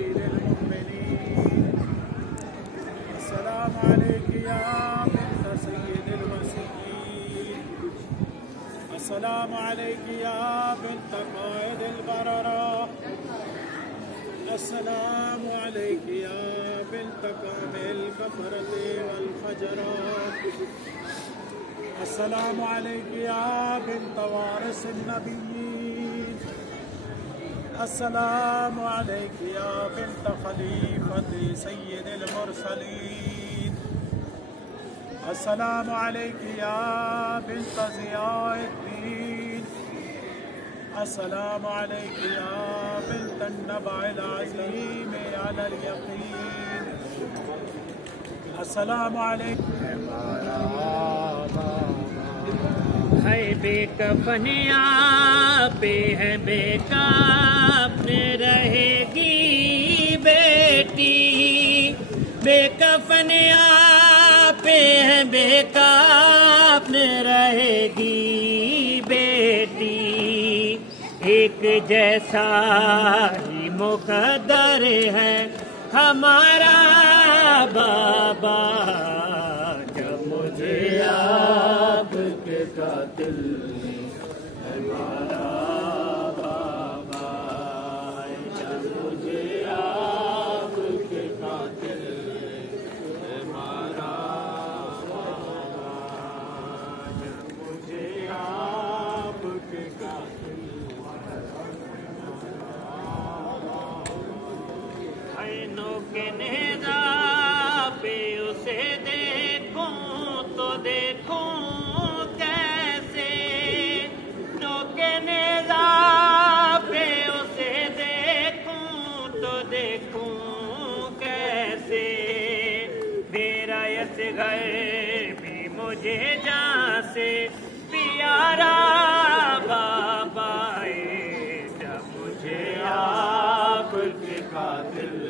أمير المؤمنين. السلام عليك يا بنت سيد الوصيين. السلام عليك يا بنت قائد البررة. السلام عليك يا بنت كامل الكفرة والفجرة. السلام عليك يا بنت وارث النبيين. السلام عليك يا بنت خليفة سيد المرسلين. السلام عليك يا بنت ضياء الدين. السلام عليك يا بنت النبع العظيم على اليقين. السلام عليك ہے بے کفنیا پہ ہے بے کفن رہے گی بیٹی. بے کفنیا پہ ہے بے کفن رہے گی بیٹی. ایک جیسا ہی مقدر ہے ہمارا بابا. جب مجھے آپ کے قاتل ہمارا بابا. جب مجھے آپ کے قاتل ہمارا بابا. جب مجھے آپ کے قاتل عینوں کے نیزہ پہ اسے دیکھوں تو دیکھوں کیسے. نوکے نیزہ پہ اسے دیکھوں تو دیکھوں کیسے. میرا اصغر بھی مجھے جان سے پیارا بابا ہے. جب مجھے آپ کے قاتل